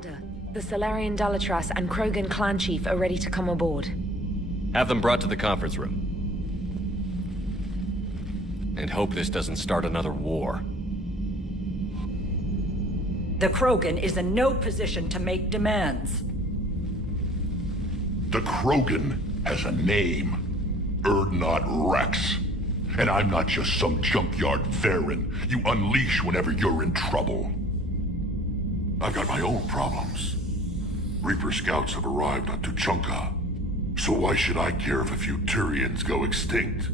Commander, the Salarian Dalatras and Krogan clan chief are ready to come aboard. Have them brought to the conference room. And hope this doesn't start another war. The Krogan is in no position to make demands. The Krogan has a name. Urdnot Rex. And I'm not just some junkyard Varen you unleash whenever you're in trouble. I've got my own problems. Reaper scouts have arrived on Tuchanka. So why should I care if a few Turians go extinct?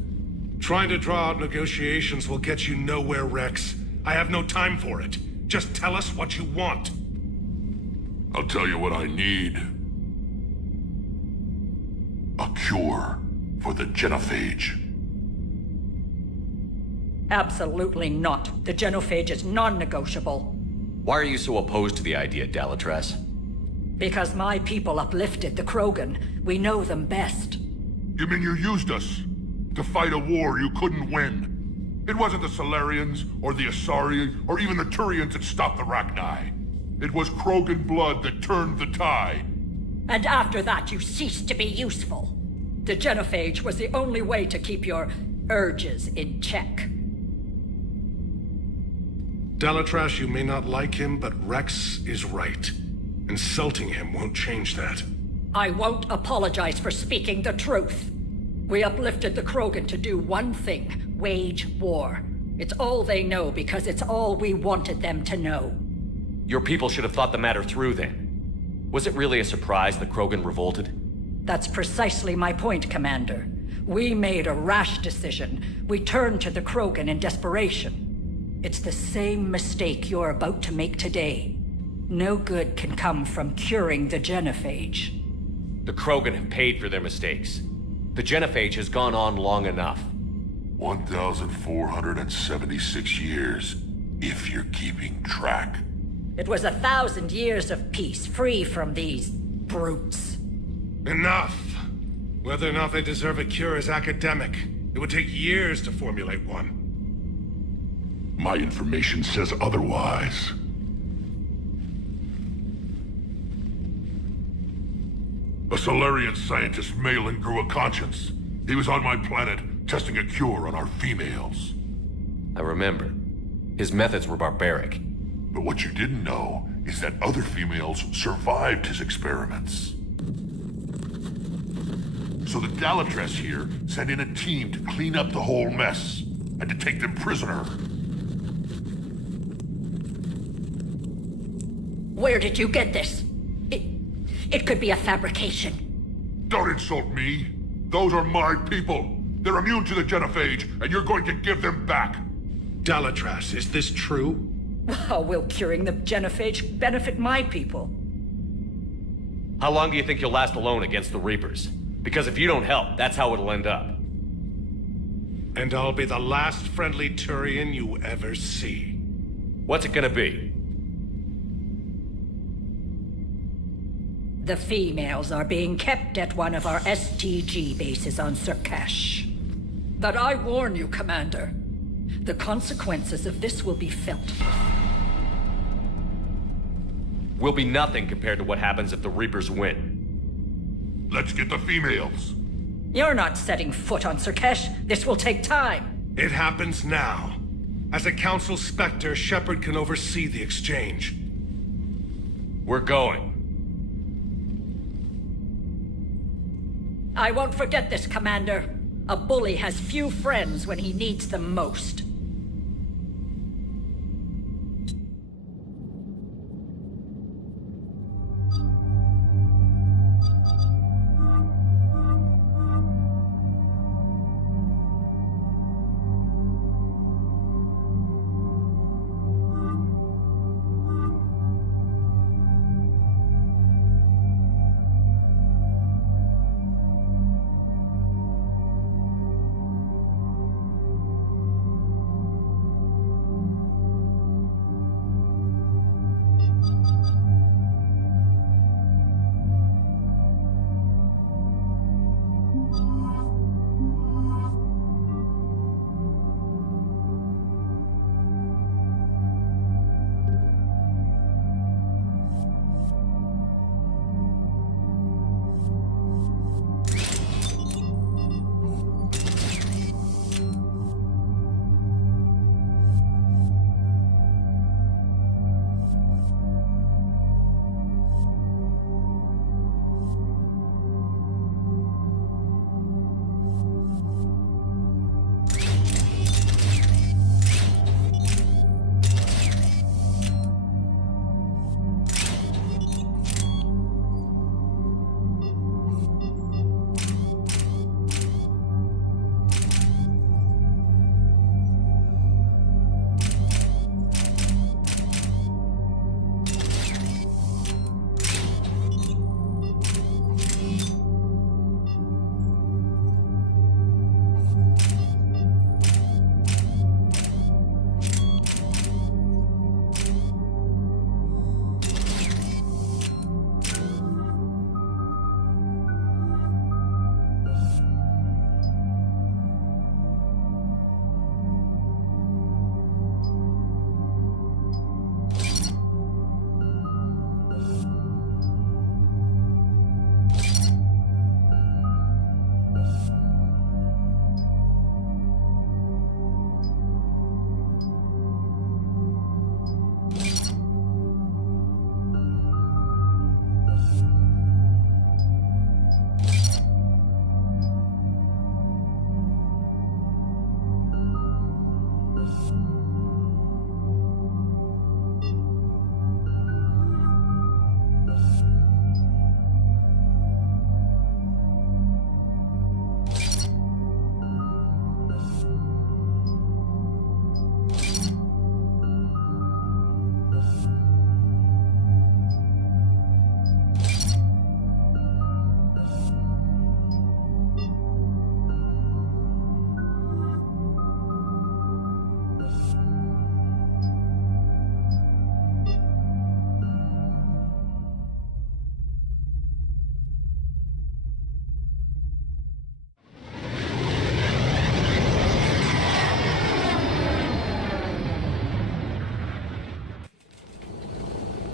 Trying to draw out negotiations will get you nowhere, Rex. I have no time for it. Just tell us what you want. I'll tell you what I need. A cure for the genophage. Absolutely not. The genophage is non-negotiable. Why are you so opposed to the idea, Dalatras? Because my people uplifted the Krogan. We know them best. You mean you used us to fight a war you couldn't win? It wasn't the Salarians, or the Asari, or even the Turians that stopped the Rachni. It was Krogan blood that turned the tide. And after that, you ceased to be useful. The genophage was the only way to keep your urges in check. Dalatras, you may not like him, but Rex is right. Insulting him won't change that. I won't apologize for speaking the truth. We uplifted the Krogan to do one thing: wage war. It's all they know because it's all we wanted them to know. Your people should have thought the matter through then. Was it really a surprise the Krogan revolted? That's precisely my point, Commander. We made a rash decision. We turned to the Krogan in desperation. It's the same mistake you're about to make today. No good can come from curing the genophage. The Krogan have paid for their mistakes. The genophage has gone on long enough. 1,476 years, if you're keeping track. It was 1,000 years of peace, free from these brutes. Enough! Whether or not they deserve a cure is academic. It would take years to formulate one. My information says otherwise. A Salarian scientist Malin grew a conscience. He was on my planet, testing a cure on our females. I remember. His methods were barbaric. But what you didn't know is that other females survived his experiments. So the Dalatras here sent in a team to clean up the whole mess, and to take them prisoner. Where did you get this? It could be a fabrication. Don't insult me. Those are my people. They're immune to the genophage, and you're going to give them back. Dalatras, is this true? How will curing the genophage benefit my people? How long do you think you'll last alone against the Reapers? Because if you don't help, that's how it'll end up. And I'll be the last friendly Turian you ever see. What's it gonna be? The females are being kept at one of our STG bases on Surkash. But I warn you, Commander, the consequences of this will be felt. Will be nothing compared to what happens if the Reapers win. Let's get the females. You're not setting foot on Surkash. This will take time. It happens now. As a Council Spectre, Shepard can oversee the exchange. We're going. I won't forget this, Commander. A bully has few friends when he needs them most.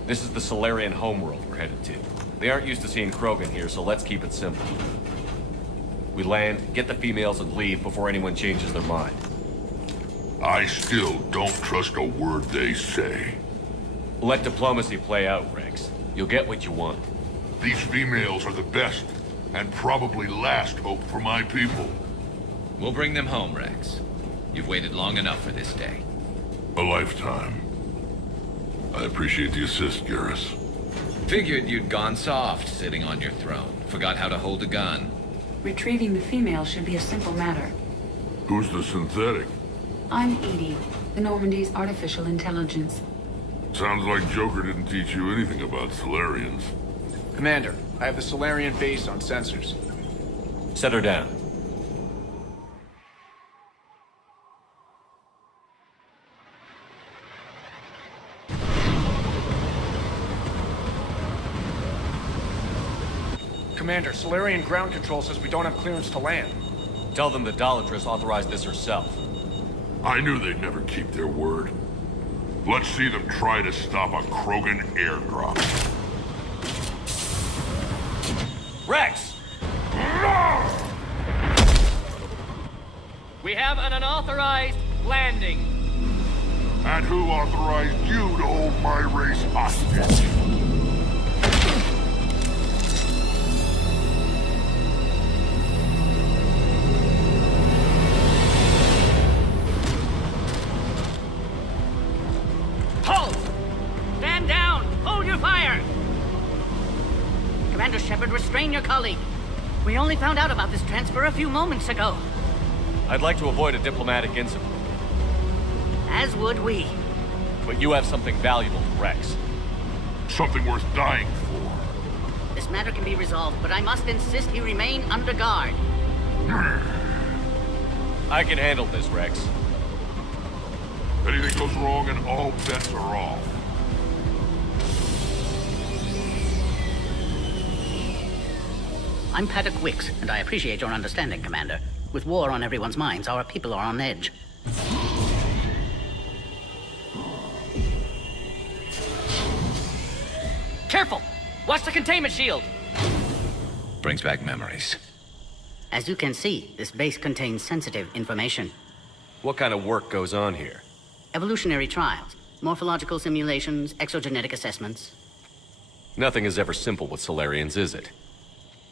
This is the Salarian homeworld we're headed to. They aren't used to seeing Krogan here, so let's keep it simple. We land, get the females, and leave before anyone changes their mind. I still don't trust a word they say. Let diplomacy play out, Rex. You'll get what you want. These females are the best, and probably last hope for my people. We'll bring them home, Rex. You've waited long enough for this day. A lifetime. I appreciate the assist, Garrus. Figured you'd gone soft sitting on your throne. Forgot how to hold a gun. Retrieving the female should be a simple matter. Who's the synthetic? I'm Edie, the Normandy's artificial intelligence. Sounds like Joker didn't teach you anything about Salarians. Commander, I have the Salarian base on sensors. Set her down. Commander, Salarian ground control says we don't have clearance to land. Tell them the Dolatress authorized this herself. I knew they'd never keep their word. Let's see them try to stop a Krogan airdrop. Rex! We have an unauthorized landing. And who authorized you to hold my race hostage? Halt! Stand down! Hold your fire! Commander Shepard, restrain your colleague. We only found out about this transfer a few moments ago. I'd like to avoid a diplomatic incident, As would we. but you have something valuable for Rex. Something worth dying for. This matter can be resolved, but I must insist he remain under guard. I can handle this, Rex. Anything goes wrong and all bets are off. I'm Paddock Wicks, and I appreciate your understanding, Commander. With war on everyone's minds, our people are on edge. Careful! Watch the containment shield! Brings back memories. As you can see, this base contains sensitive information. What kind of work goes on here? Evolutionary trials, morphological simulations, exogenetic assessments. Nothing is ever simple with Salarians, is it?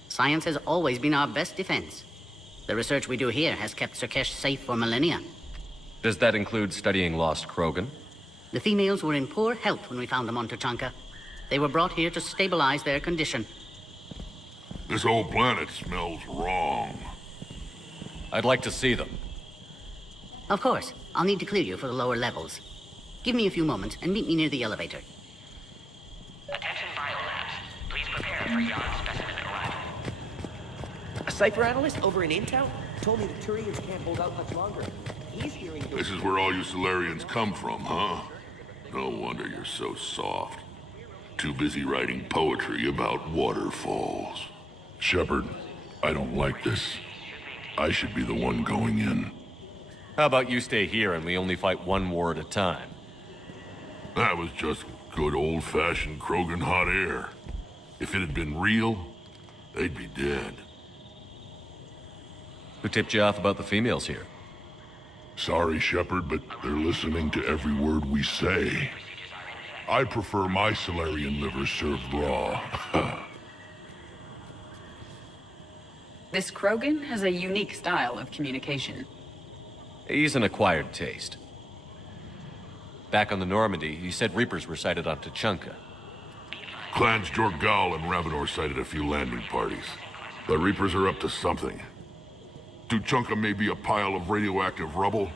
Science has always been our best defense. The research we do here has kept Surkesh safe for millennia. Does that include studying lost Krogan? The females were in poor health when we found them on Tuchanka. They were brought here to stabilize their condition. This whole planet smells wrong. I'd like to see them. Of course, I'll need to clear you for the lower levels. Give me a few moments and meet me near the elevator. Attention biolabs. Please prepare for yon specimen arrival. A cipher analyst over in Intel told me the Turians can't hold out much longer. He's hearing... This is where all you Salarians come from, huh? No wonder you're so soft. Too busy writing poetry about waterfalls. Shepard, I don't like this. I should be the one going in. How about you stay here and we only fight one war at a time? That was just good old-fashioned Krogan hot air. If it had been real, they'd be dead. Who tipped you off about the females here? Sorry, Shepard, but they're listening to every word we say. I prefer my Salarian liver served raw. This Krogan has a unique style of communication. He's an acquired taste. Back on the Normandy, you said Reapers were sighted on Tuchanka. Clans Jorgal and Ravenor sighted a few landing parties. The Reapers are up to something. Tuchanka may be a pile of radioactive rubble,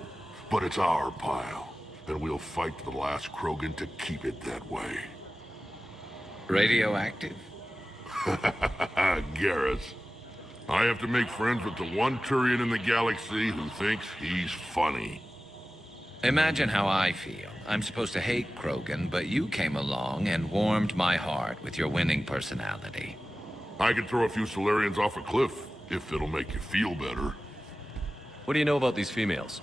but it's our pile. And we'll fight to the last Krogan to keep it that way. Radioactive? Garrus. I have to make friends with the one Turian in the galaxy who thinks he's funny. Imagine how I feel. I'm supposed to hate Krogan, but you came along and warmed my heart with your winning personality. I could throw a few Salarians off a cliff, if it'll make you feel better. What do you know about these females?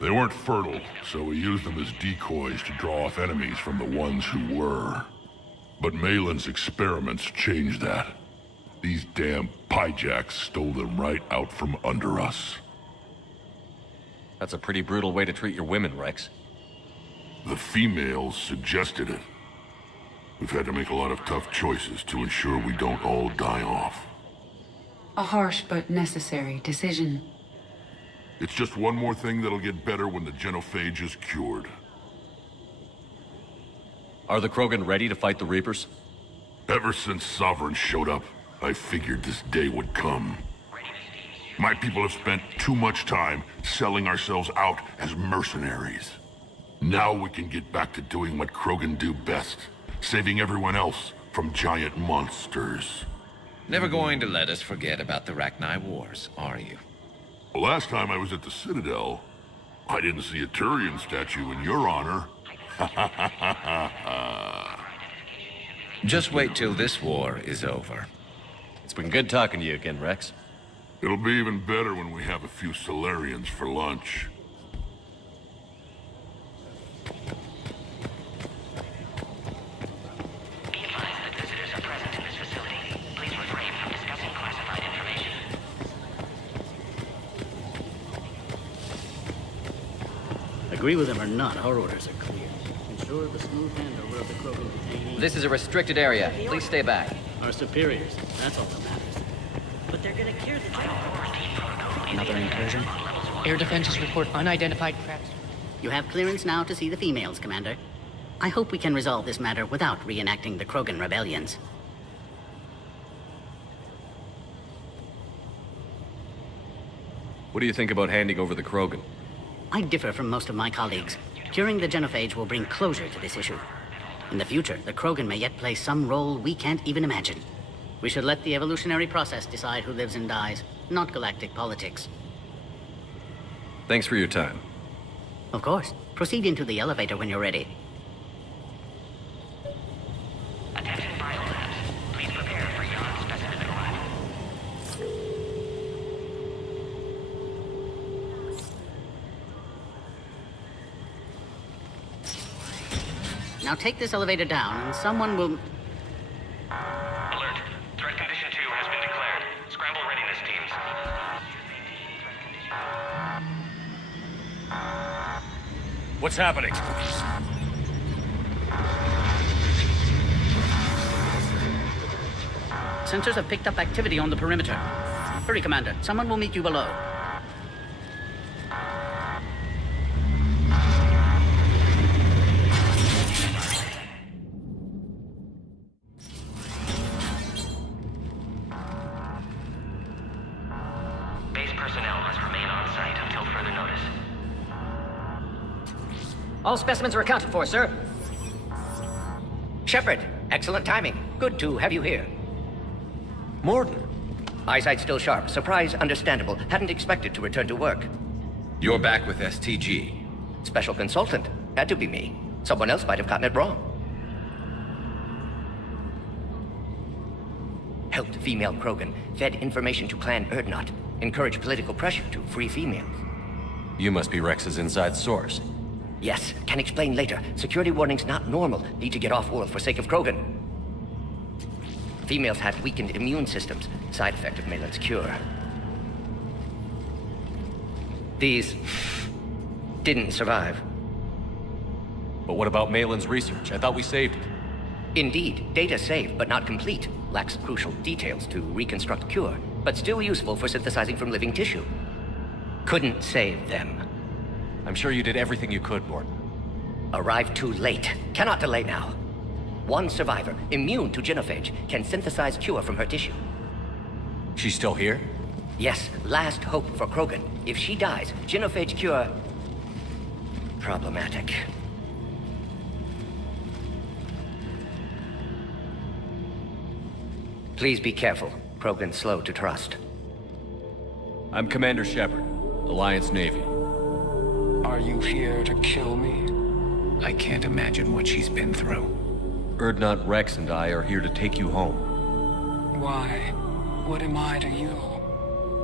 They weren't fertile, so we used them as decoys to draw off enemies from the ones who were. But Malin's experiments changed that. These damn pyjacks stole them right out from under us. That's a pretty brutal way to treat your women, Rex. The females suggested it. We've had to make a lot of tough choices to ensure we don't all die off. A harsh but necessary decision. It's just one more thing that'll get better when the genophage is cured. Are the Krogan ready to fight the Reapers? Ever since Sovereign showed up, I figured this day would come. My people have spent too much time selling ourselves out as mercenaries. Now we can get back to doing what Krogan do best, saving everyone else from giant monsters. Never going to let us forget about the Rachni Wars, are you? The last time I was at the Citadel, I didn't see a Turian statue in your honor. Just wait till this war is over. It's been good talking to you again, Rex. It'll be even better when we have a few Salarians for lunch. Be advised that visitors are present in this facility. Please refrain from discussing classified information. Agree with him or not, our orders are clear. Ensure the smooth handover of the Krogan detainees. This is a restricted area. Please stay back. Our superiors, that's all that matters. But they're gonna clear the job. Another incursion? Air defenses report unidentified crafts. You have clearance now to see the females, Commander. I hope we can resolve this matter without reenacting the Krogan rebellions. What do you think about handing over the Krogan? I differ from most of my colleagues. Curing the genophage will bring closure to this issue. In the future, the Krogan may yet play some role we can't even imagine. We should let the evolutionary process decide who lives and dies, not galactic politics. Thanks for your time. Of course. Proceed into the elevator when you're ready. Attention biolabs. Please prepare for Yon specimen arrival. Now take this elevator down, and someone will... Alert. Threat condition 2 has been declared. Scramble readiness teams. What's happening? Sensors have picked up activity on the perimeter. Hurry, Commander. Someone will meet you below. Base personnel must remain on site until further notice. All specimens are accounted for, sir. Shepard, excellent timing. Good to have you here. Morden. Eyesight still sharp. Surprise understandable. Hadn't expected to return to work. You're back with STG. Special consultant. Had to be me. Someone else might have gotten it wrong. Helped female Krogan. Fed information to Clan Erdnot. Encouraged political pressure to free females. You must be Rex's inside source. Yes, can explain later. Security warnings not normal. Need to get off-world for sake of Krogan. Females had weakened immune systems. Side effect of Malin's cure. These didn't survive. But what about Malin's research? I thought we saved it. Indeed, data saved, but not complete. Lacks crucial details to reconstruct cure, but still useful for synthesizing from living tissue. Couldn't save them. I'm sure you did everything you could, Morden. Arrived too late. Cannot delay now. One survivor, immune to genophage, can synthesize cure from her tissue. She's still here? Yes, last hope for Krogan. If she dies, genophage cure... problematic. Please be careful. Krogan's slow to trust. I'm Commander Shepard, Alliance Navy. Are you here to kill me? I can't imagine what she's been through. Urdnot Rex and I are here to take you home. Why? What am I to you?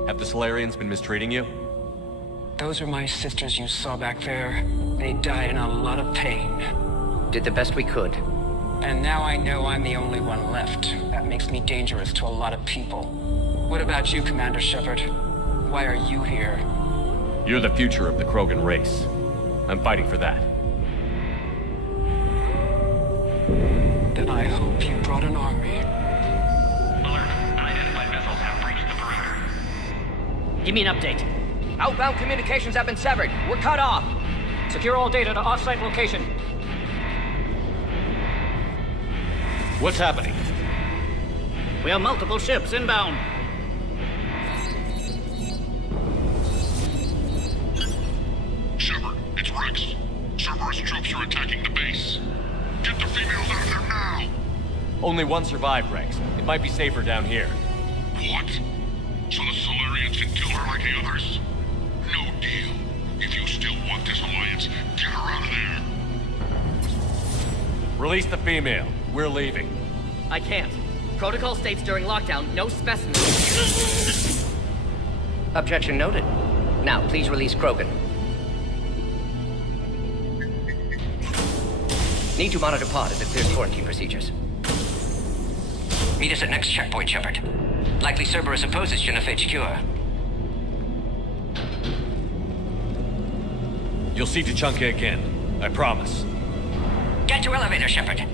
Have the Salarians been mistreating you? Those are my sisters you saw back there. They died in a lot of pain. Did the best we could. And now I know I'm the only one left. That makes me dangerous to a lot of people. What about you, Commander Shepard? Why are you here? You're the future of the Krogan race. I'm fighting for that. Then I hope you brought an army. Alert. Unidentified vessels have breached the perimeter. Give me an update. Outbound communications have been severed. We're cut off. Secure all data to off-site location. What's happening? We have multiple ships inbound. Shepard, it's Rex. Cerberus troops are attacking the base. Get the females out of there now! Only one survived, Rex. It might be safer down here. What? So the Salarians can kill her like the others? No deal. If you still want this alliance, get her out of there. Release the female. We're leaving. I can't. Protocol states during lockdown, no specimens. Objection noted. Now, please release Krogan. Need to monitor pod as it clears quarantine procedures. Meet us at next checkpoint, Shepard. Likely Cerberus opposes genophage cure. You'll see Tuchanka again. I promise. Get to elevator, Shepard.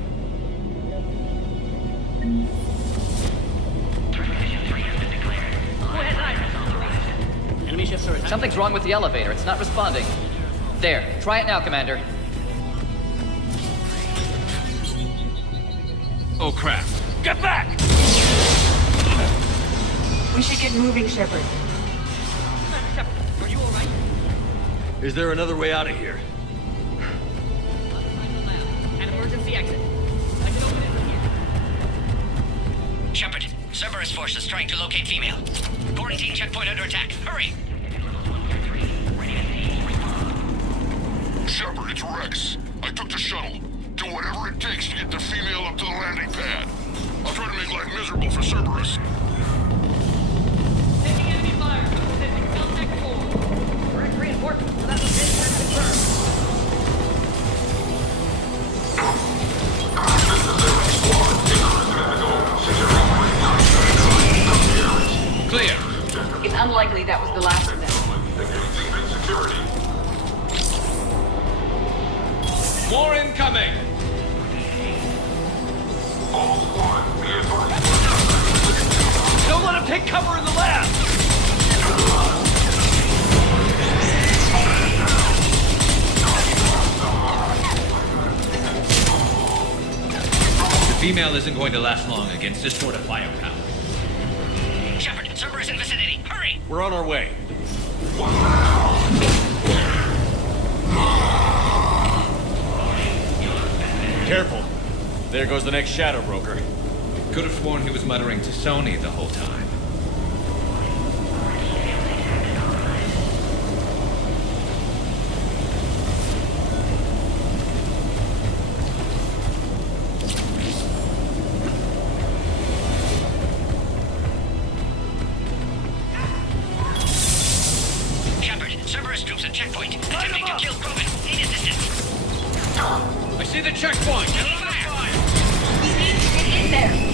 Enemy ships are attacking. Something's wrong with the elevator. It's not responding. There. Try it now, Commander. Oh crap! Get back! We should get moving, Shepard. Shepard, are you all right? Is there another way out of here? An emergency exit. I can open it from here. Shepard, Cerberus forces trying to locate female. Quarantine checkpoint under attack. Hurry! Shepard, it's Rex. I took the shuttle. Do whatever it takes to get the female up to the landing pad. I'll try to make life miserable for Cerberus. Taking enemy fire. Sending Celtech 4. Direct reinforcements for that location has confirmed. Clear. It's unlikely that was the last of them. More incoming. Don't let him take cover in the lab! The female isn't going to last long against this sort of firepower. Shepard, Cerberus in vicinity. Hurry! We're on our way. Careful. There goes the next shadow broker. Could have sworn he was muttering to Sony the whole time. Shepard, Cerberus troops at checkpoint. Attempting to kill Krogan. Need assistance. I see the checkpoint! Taking fire! Get in there!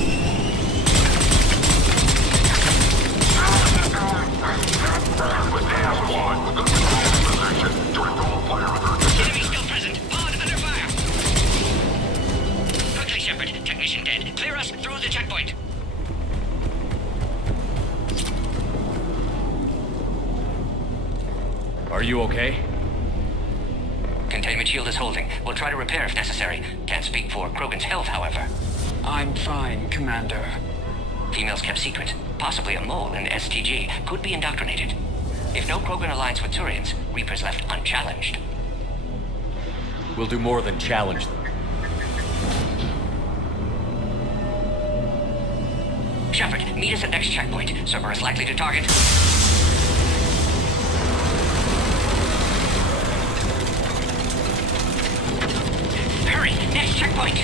Enemy still present. Pod under fire. Quickly, Shepard. Technician dead. Clear us through the checkpoint. Are you okay? Containment shield is holding. We'll try to repair if necessary. Can't speak for Krogan's health, however. I'm fine, Commander. Females kept secret. Possibly a mole in STG. Could be indoctrinated. If no Krogan aligns with Turians, Reaper's left unchallenged. We'll do more than challenge them. Shepard, meet us at next checkpoint. Cerberus likely to target. Hurry! Next checkpoint!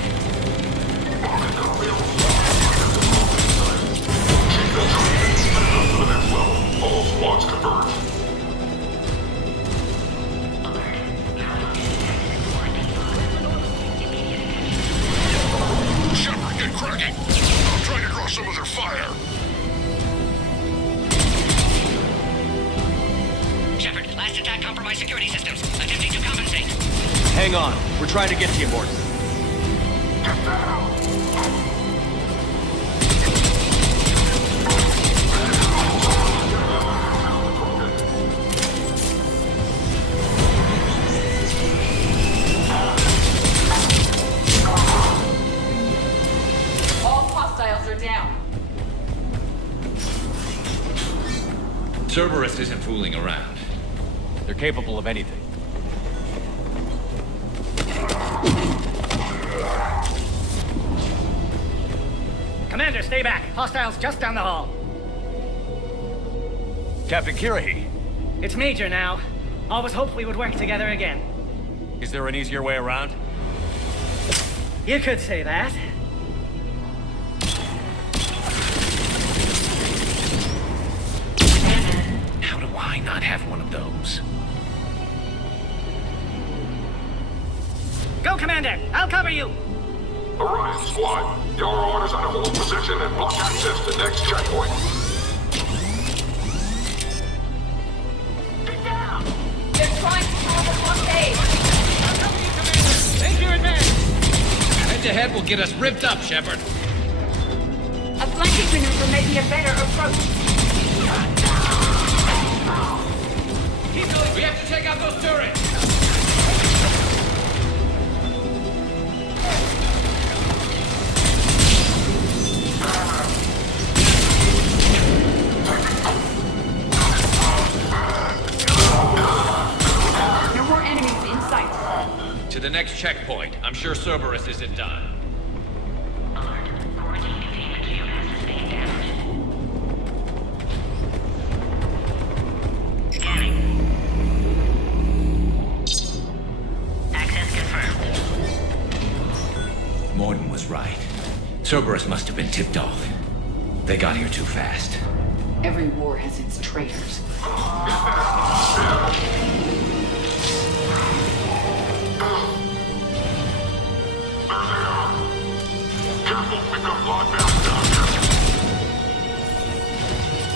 All squads converge. Shepard, get cracking! I'm trying to draw some of their fire. Shepard, last attack compromised security systems. Attempting to compensate. Hang on. We're trying to get to you, Morton. Get down! Cerberus isn't fooling around. They're capable of anything. Commander, stay back. Hostiles just down the hall. Captain Kirahi, It's Major now. Always hoped we would work together again. is there an easier way around? You could say that. How do I not have one of those? Go, Commander! I'll cover you! Orion Squad, your orders are to hold position and block access to next checkpoint. Get down! They're trying to form a blockade! Thank you, advance! Head-to-head will get us ripped up, Shepard. A flanking maneuver may be a better approach. We have to take out those turrets! No more enemies in sight. To the next checkpoint. I'm sure Cerberus isn't done. Alert. Quarantine containment shield has sustained damage. Scanning. Access confirmed. Morden was right. Cerberus must have been tipped off. They got here too fast. Every war has its traitors.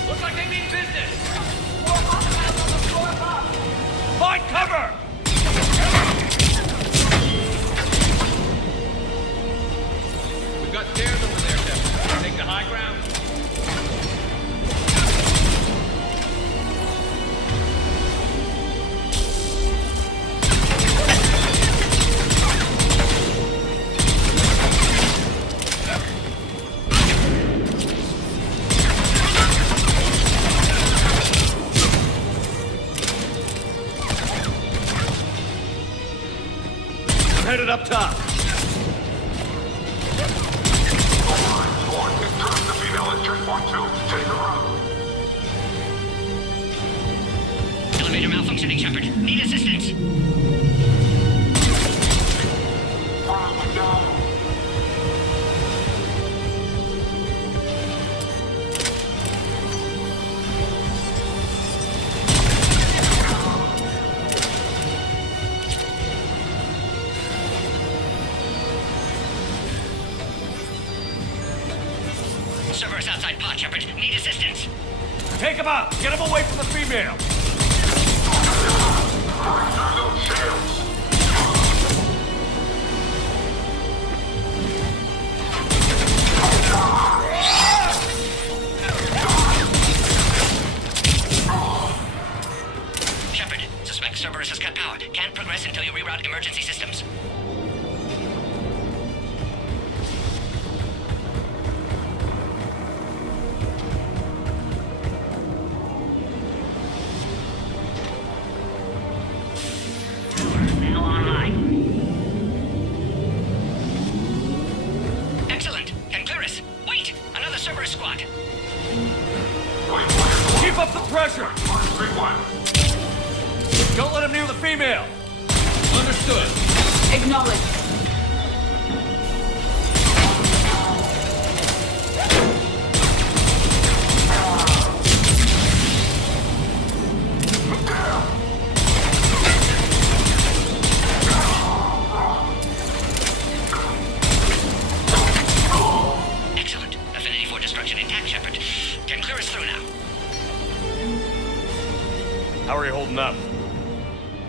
Looks like they mean business! Find cover! We've got stairs over there, Shepard. Take the high ground. Headed up top. The female at checkpoint 2. Take her out. Elevator malfunctioning, Shepard. Need assistance. Cerberus outside pod, Shepard. Need assistance. Take him out! Get him away from the female! Shepard, suspect Cerberus has cut power. Can't progress until you reroute emergency systems. Now online. Excellent. Can clear us. Wait! Another Cerberus squad. Keep up the pressure! Don't let him near the female! Understood. Acknowledge. Excellent. Affinity for destruction intact, Shepard. Can clear us through now. How are you holding up?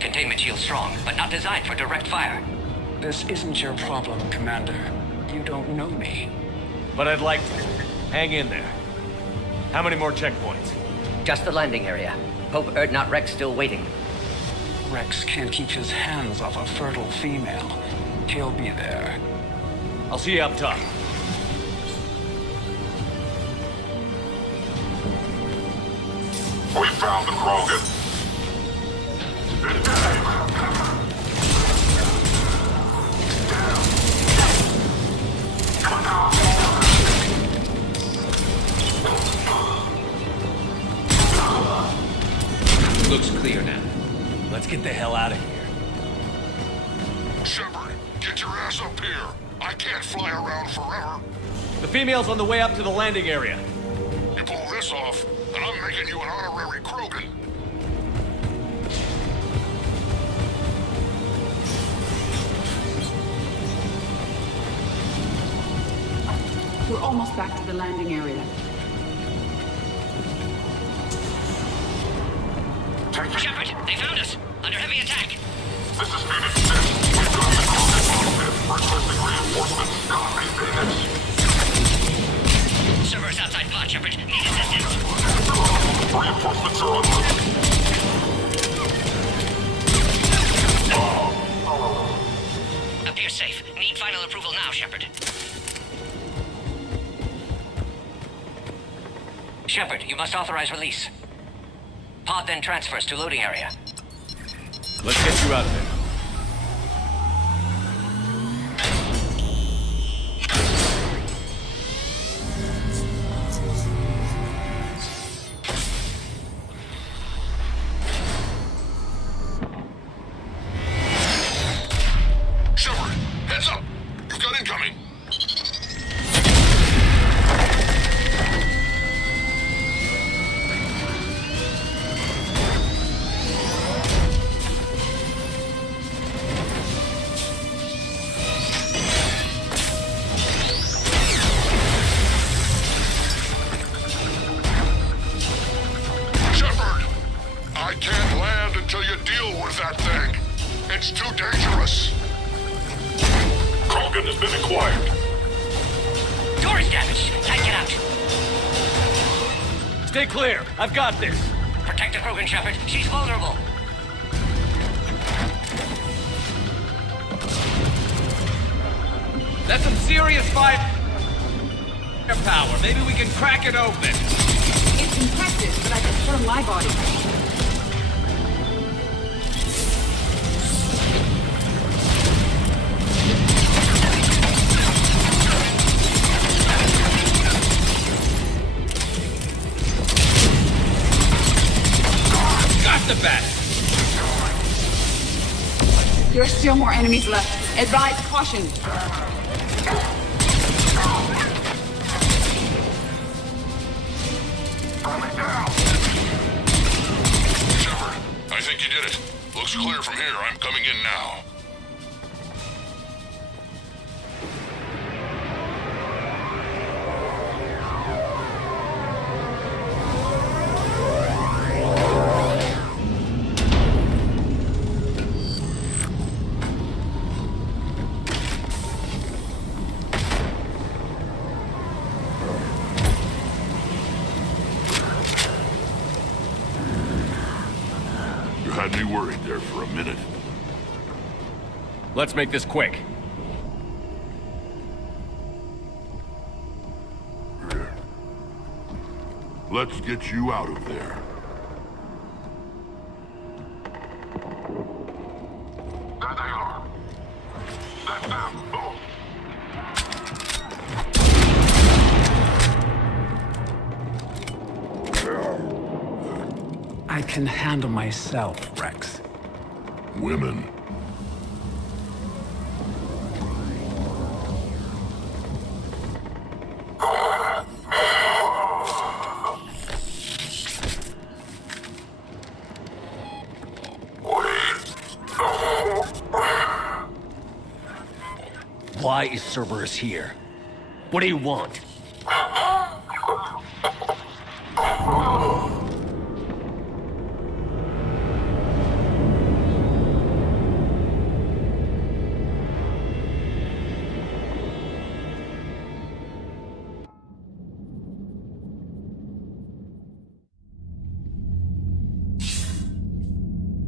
Containment shield strong, but not designed for direct fire. This isn't your problem, Commander. You don't know me. But I'd like to. Hang in there. How many more checkpoints? Just the landing area. Hope Erdnot Rex still waiting. Rex can't keep his hands off a fertile female. He'll be there. I'll see you up top. We found the Krogan. Looks clear now. Let's get the hell out of here. Shepard, get your ass up here. I can't fly around forever. The female's on the way up to the landing area. You pull this off, and I'm making you an honorary Krogan. We're almost back to the landing area. Shepard, they found us. Under heavy attack. This is Phoenix 6. We've got the Krogan requesting reinforcements. Copy, Phoenix. Cerberus outside pod, Shepard. Need assistance. Reinforcements are on route. Appears safe. Need final approval now, Shepard. Shepard, you must authorize release. Pod then transfers to loading area. Let's get you out of there. Shepard, heads up! You've got incoming! Shepard! I can't land until you deal with that thing. It's too dangerous. Krogan has been acquired. Door is damaged. Tank it out. Stay clear. I've got this. Protect the Krogan, Shepard. She's vulnerable. That's some serious fire power. Maybe we can crack it open. It's impressive, but I prefer my body. Got the bat. There are still more enemies left. Advise caution. Shepard, I think you did it. Looks clear from here. I'm coming in now. Had me worried there for a minute. Let's make this quick. Let's get you out of there. There they are. That's them. Oh. I can handle myself, Rex. Women. Why is Cerberus here? What do you want?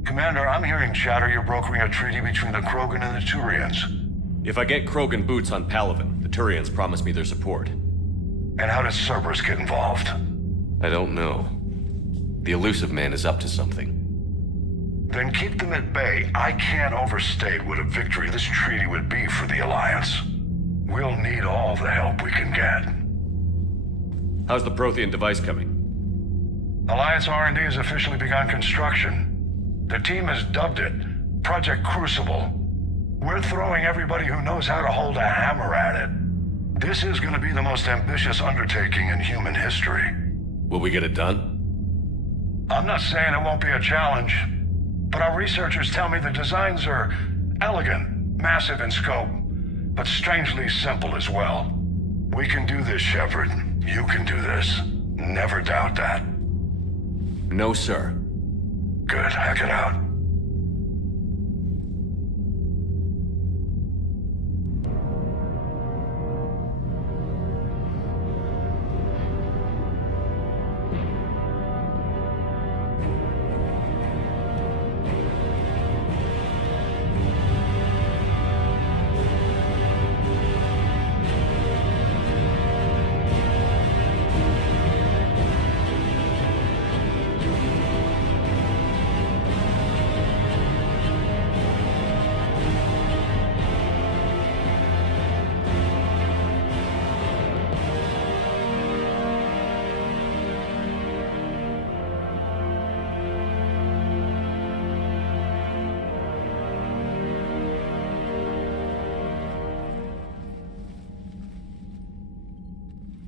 Commander, I'm hearing chatter you're brokering a treaty between the Krogan and the Turians. If I get Krogan boots on Palaven, the Turians promise me their support. And how does Cerberus get involved? I don't know. The elusive man is up to something. Then keep them at bay. I can't overstate what a victory this treaty would be for the Alliance. We'll need all the help we can get. How's the Prothean device coming? Alliance R&D has officially begun construction. The team has dubbed it Project Crucible. We're throwing everybody who knows how to hold a hammer at it. This is going to be the most ambitious undertaking in human history. Will we get it done? I'm not saying it won't be a challenge, but our researchers tell me the designs are elegant, massive in scope, but strangely simple as well. We can do this, Shepard. You can do this. Never doubt that. No, sir. Good. Hack it out.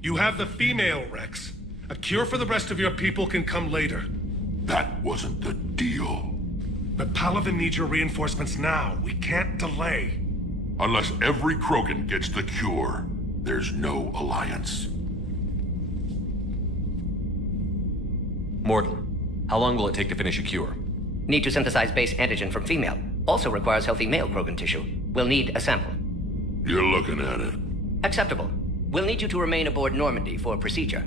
You have the female, Rex. A cure for the rest of your people can come later. That wasn't the deal. But Palaven needs your reinforcements now. We can't delay. Unless every Krogan gets the cure, there's no alliance. Morton, how long will it take to finish a cure? Need to synthesize base antigen from female. Also requires healthy male Krogan tissue. We'll need a sample. You're looking at it. Acceptable. We'll need you to remain aboard Normandy for procedure.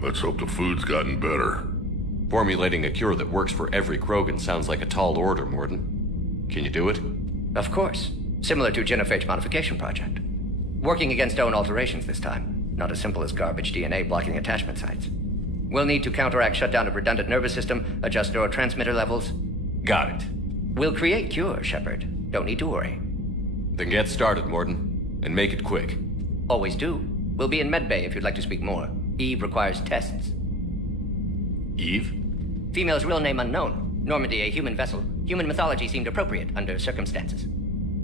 Let's hope the food's gotten better. Formulating a cure that works for every Krogan sounds like a tall order, Morden. Can you do it? Of course. Similar to Genophage modification project. Working against own alterations this time. Not as simple as garbage DNA blocking attachment sites. We'll need to counteract shutdown of redundant nervous system, adjust neurotransmitter levels. Got it. We'll create cure, Shepard. Don't need to worry. Then get started, Morden. And make it quick. Always do. We'll be in medbay if you'd like to speak more. Eve requires tests. Eve? Female's real name unknown. Normandy, a human vessel. Human mythology seemed appropriate under circumstances.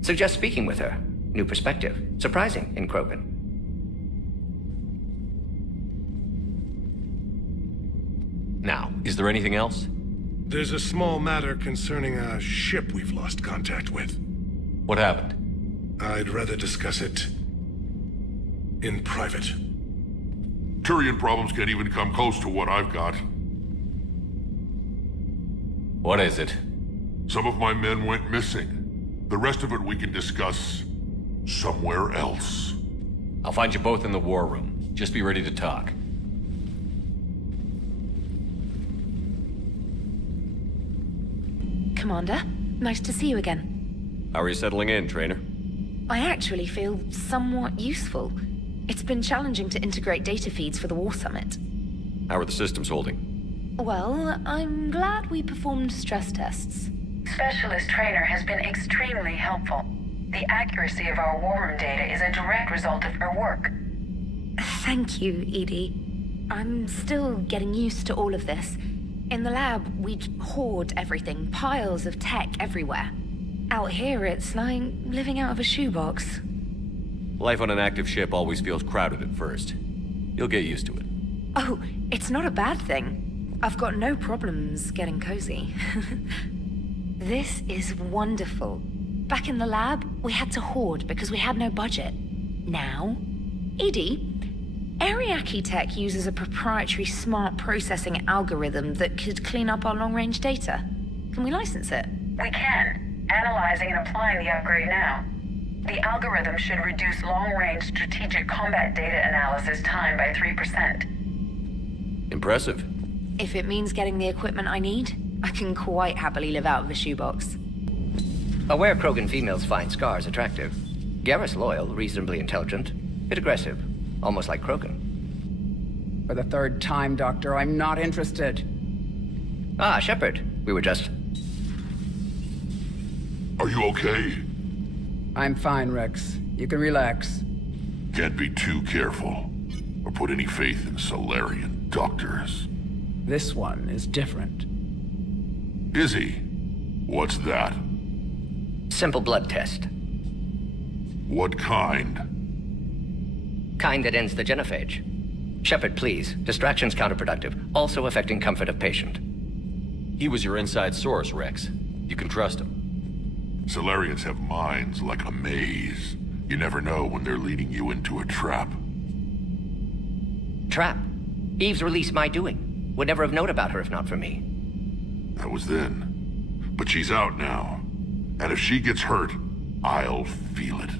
Suggest speaking with her. New perspective. Surprising in Krogan. Now, is there anything else? There's a small matter concerning a ship we've lost contact with. What happened? I'd rather discuss it in private. Turian problems can't even come close to what I've got. What is it? Some of my men went missing. The rest of it we can discuss somewhere else. I'll find you both in the war room. Just be ready to talk. Commander. Nice to see you again. How are you settling in, Trainer? I actually feel somewhat useful. It's been challenging to integrate data feeds for the War Summit. How are the systems holding? Well, I'm glad we performed stress tests. Specialist Trainer has been extremely helpful. The accuracy of our war room data is a direct result of her work. Thank you, Edie. I'm still getting used to all of this. In the lab, we'd hoard everything, piles of tech everywhere. Out here, it's like living out of a shoebox. Life on an active ship always feels crowded at first. You'll get used to it. Oh, it's not a bad thing. I've got no problems getting cozy. This is wonderful. Back in the lab, we had to hoard because we had no budget. Now, Edie, Ariake Tech uses a proprietary smart processing algorithm that could clean up our long-range data. Can we license it? We can. Analyzing and applying the upgrade now. The algorithm should reduce long-range strategic combat data analysis time by 3%. Impressive. If it means getting the equipment I need, I can quite happily live out of a shoebox. Aware Krogan females find Scars attractive. Garrus loyal, reasonably intelligent, bit aggressive, almost like Krogan. For the third time, Doctor, I'm not interested. Ah, Shepard. We were just... Are you okay? I'm fine, Rex. You can relax. Can't be too careful, or put any faith in Salarian doctors. This one is different. Is he? What's that? Simple blood test. What kind? Kind that ends the genophage. Shepard, please. Distraction's counterproductive, also affecting comfort of patient. He was your inside source, Rex. You can trust him. Salarians have minds like a maze. You never know when they're leading you into a trap. Trap? Eve's release my doing. Would never have known about her if not for me. That was then. But she's out now. And if she gets hurt, I'll feel it.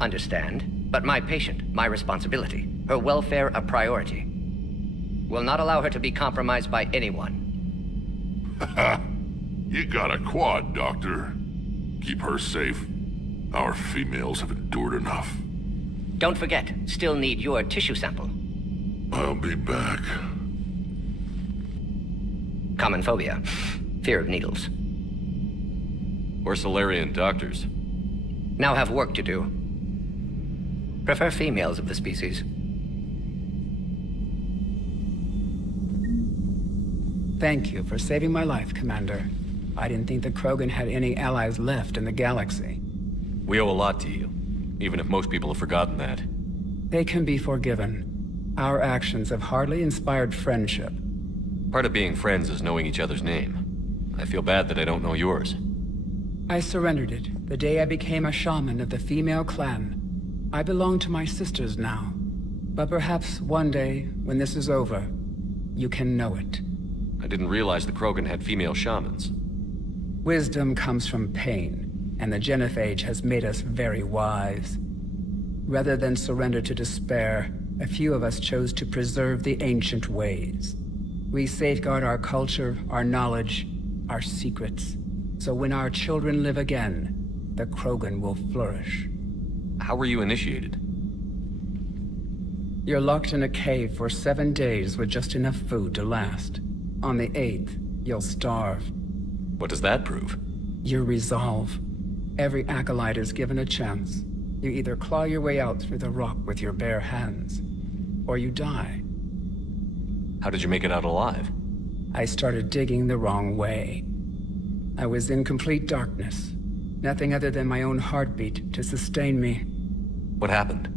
Understand. But my patient, my responsibility. Her welfare a priority. Will not allow her to be compromised by anyone. You got a quad, Doctor. Keep her safe. Our females have endured enough. Don't forget, still need your tissue sample. I'll be back. Common phobia. Fear of needles. Or Salarian doctors. Now have work to do. Prefer females of the species. Thank you for saving my life, Commander. I didn't think the Krogan had any allies left in the galaxy. We owe a lot to you, even if most people have forgotten that. They can be forgiven. Our actions have hardly inspired friendship. Part of being friends is knowing each other's name. I feel bad that I don't know yours. I surrendered it the day I became a shaman of the female clan. I belong to my sisters now. But perhaps one day, when this is over, you can know it. I didn't realize the Krogan had female shamans. Wisdom comes from pain, and the genophage has made us very wise. Rather than surrender to despair, a few of us chose to preserve the ancient ways. We safeguard our culture, our knowledge, our secrets. So when our children live again, the Krogan will flourish. How were you initiated? You're locked in a cave for 7 days with just enough food to last. On the 8th, you'll starve. What does that prove? Your resolve. Every acolyte is given a chance. You either claw your way out through the rock with your bare hands, or you die. How did you make it out alive? I started digging the wrong way. I was in complete darkness. Nothing other than my own heartbeat to sustain me. What happened?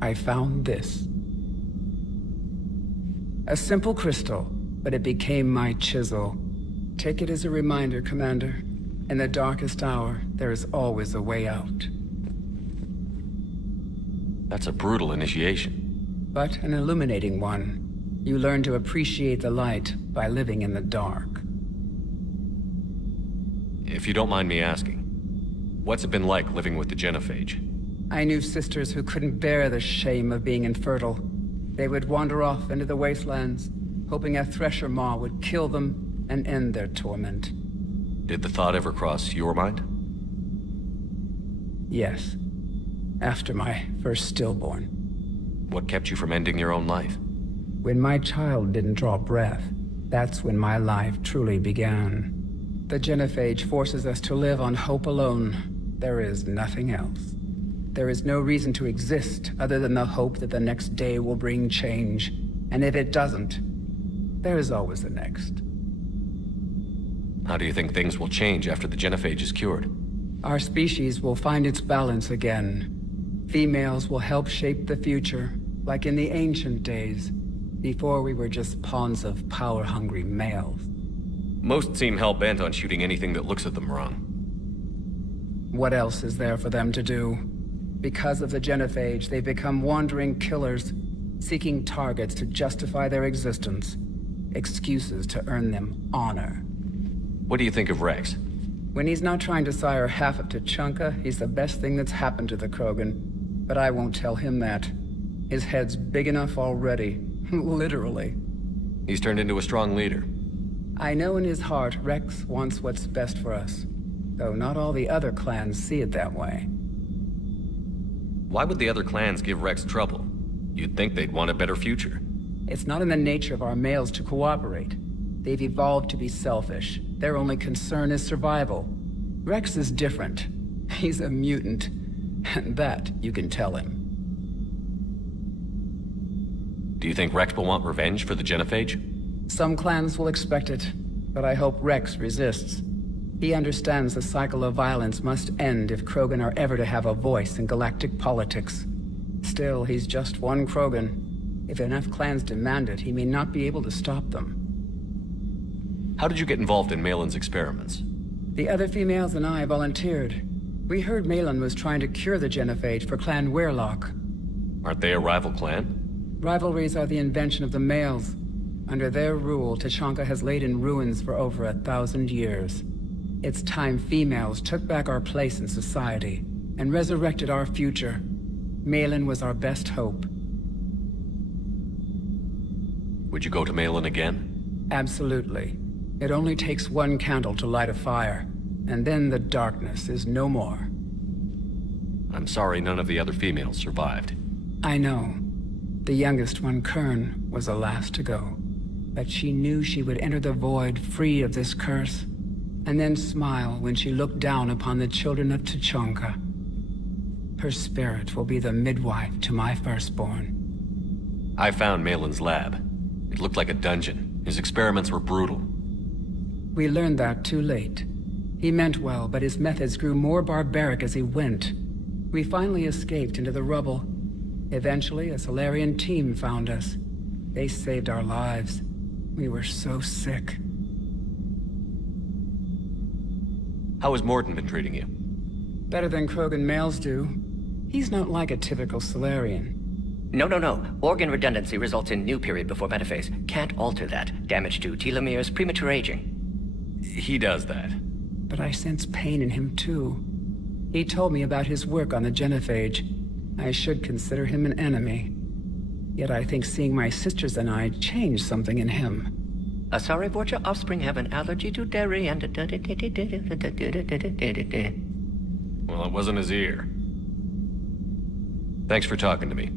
I found this. A simple crystal, but it became my chisel. Take it as a reminder, Commander. In the darkest hour, there is always a way out. That's a brutal initiation. But an illuminating one. You learn to appreciate the light by living in the dark. If you don't mind me asking, what's it been like living with the genophage? I knew sisters who couldn't bear the shame of being infertile. They would wander off into the wastelands, hoping a thresher maw would kill them and end their torment. Did the thought ever cross your mind? Yes. After my first stillborn. What kept you from ending your own life? When my child didn't draw breath, that's when my life truly began. The genophage forces us to live on hope alone. There is nothing else. There is no reason to exist other than the hope that the next day will bring change. And if it doesn't, there is always the next. How do you think things will change after the genophage is cured? Our species will find its balance again. Females will help shape the future, like in the ancient days, before we were just pawns of power-hungry males. Most seem hell-bent on shooting anything that looks at them wrong. What else is there for them to do? Because of the genophage, they become wandering killers, seeking targets to justify their existence. Excuses to earn them honor. What do you think of Rex? When he's not trying to sire half of Tuchanka, he's the best thing that's happened to the Krogan. But I won't tell him that. His head's big enough already. Literally. He's turned into a strong leader. I know in his heart Rex wants what's best for us. Though not all the other clans see it that way. Why would the other clans give Rex trouble? You'd think they'd want a better future. It's not in the nature of our males to cooperate. They've evolved to be selfish. Their only concern is survival. Rex is different. He's a mutant. And that you can tell him. Do you think Rex will want revenge for the genophage? Some clans will expect it, but I hope Rex resists. He understands the cycle of violence must end if Krogan are ever to have a voice in galactic politics. Still, he's just one Krogan. If enough clans demand it, he may not be able to stop them. How did you get involved in Malin's experiments? The other females and I volunteered. We heard Malin was trying to cure the genophage for Clan Weirlock. Aren't they a rival clan? Rivalries are the invention of the males. Under their rule, Tuchanka has laid in ruins for over 1,000 years. It's time females took back our place in society and resurrected our future. Malin was our best hope. Would you go to Malin again? Absolutely. It only takes one candle to light a fire, and then the darkness is no more. I'm sorry none of the other females survived. I know. The youngest one, Kern, was the last to go. But she knew she would enter the void free of this curse, and then smile when she looked down upon the children of Tuchanka. Her spirit will be the midwife to my firstborn. I found Malin's lab. It looked like a dungeon. His experiments were brutal. We learned that too late. He meant well, but his methods grew more barbaric as he went. We finally escaped into the rubble. Eventually, a Salarian team found us. They saved our lives. We were so sick. How has Morden been treating you? Better than Krogan males do. He's not like a typical Salarian. No. Organ redundancy results in new period before metaphase. Can't alter that. Damage to telomeres, premature aging. He does that. But I sense pain in him too. He told me about his work on the genophage. I should consider him an enemy. Yet I think seeing my sisters and I changed something in him. Sorry, Vorcha offspring have an allergy to dairy and... Well, it wasn't his ear. Thanks for talking to me.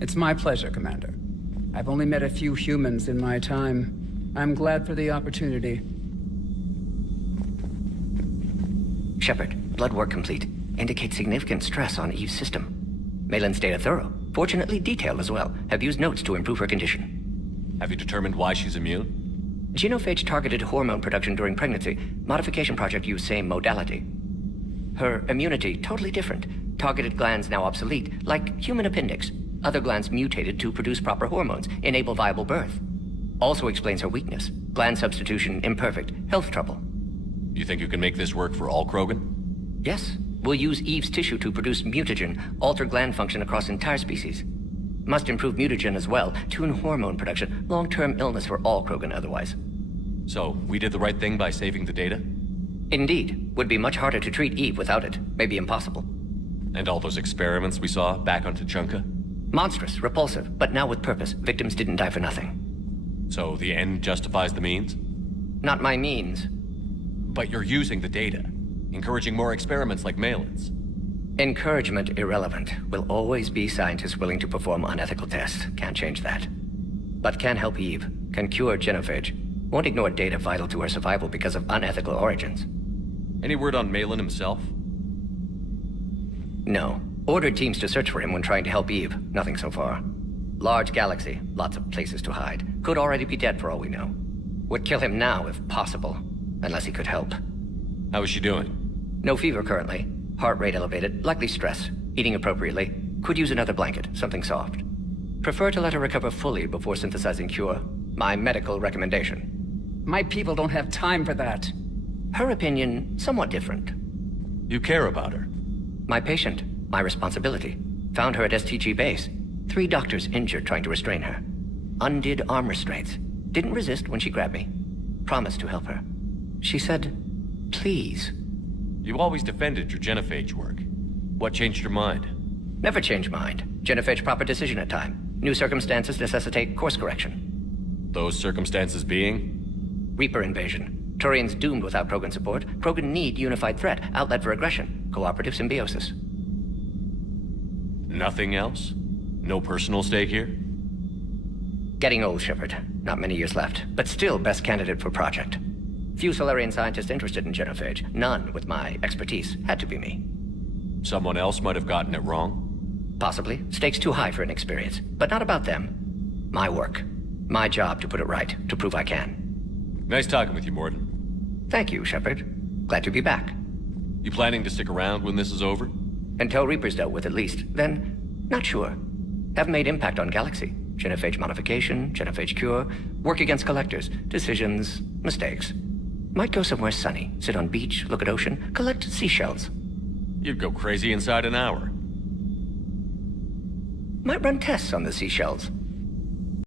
It's my pleasure, Commander. I've only met a few humans in my time. I'm glad for the opportunity. Shepard, blood work complete. Indicates significant stress on Eve's system. Malin's data thorough. Fortunately detailed as well. Have used notes to improve her condition. Have you determined why she's immune? Genophage targeted hormone production during pregnancy. Modification project used same modality. Her immunity totally different. Targeted glands now obsolete, like human appendix. Other glands mutated to produce proper hormones, enable viable birth. Also explains her weakness. Gland substitution imperfect. Health trouble. You think you can make this work for all Krogan? Yes. We'll use Eve's tissue to produce mutagen, alter gland function across entire species. Must improve mutagen as well, tune hormone production, long-term illness for all Krogan otherwise. So, we did the right thing by saving the data? Indeed. Would be much harder to treat Eve without it. Maybe impossible. And all those experiments we saw back on Tuchanka? Monstrous, repulsive, but now with purpose. Victims didn't die for nothing. So the end justifies the means? Not my means. But you're using the data, encouraging more experiments like Malin's. Encouragement irrelevant. Will always be scientists willing to perform unethical tests. Can't change that. But can help Eve. Can cure genophage. Won't ignore data vital to her survival because of unethical origins. Any word on Malin himself? No. Ordered teams to search for him when trying to help Eve. Nothing so far. Large galaxy. Lots of places to hide. Could already be dead for all we know. Would kill him now if possible. Unless he could help. How is she doing? No fever currently. Heart rate elevated. Likely stress. Eating appropriately. Could use another blanket. Something soft. Prefer to let her recover fully before synthesizing cure. My medical recommendation. My people don't have time for that. Her opinion, somewhat different. You care about her. My patient. My responsibility. Found her at STG base. 3 doctors injured trying to restrain her. Undid arm restraints. Didn't resist when she grabbed me. Promised to help her. She said, please. You always defended your genophage work. What changed your mind? Never change mind. Genophage proper decision at time. New circumstances necessitate course correction. Those circumstances being? Reaper invasion. Turians doomed without Krogan support. Krogan need unified threat. Outlet for aggression. Cooperative symbiosis. Nothing else? No personal stake here? Getting old, Shepard. Not many years left. But still best candidate for project. Few Salarian scientists interested in genophage. None with my expertise. Had to be me. Someone else might have gotten it wrong? Possibly. Stakes too high for inexperience. But not about them. My work. My job to put it right. To prove I can. Nice talking with you, Morden. Thank you, Shepard. Glad to be back. You planning to stick around when this is over? Until Reaper's dealt with at least. Then, not sure. Have made impact on Galaxy. Genophage modification, genophage cure, work against collectors, decisions, mistakes. Might go somewhere sunny, sit on beach, look at ocean, collect seashells. You'd go crazy inside an hour. Might run tests on the seashells.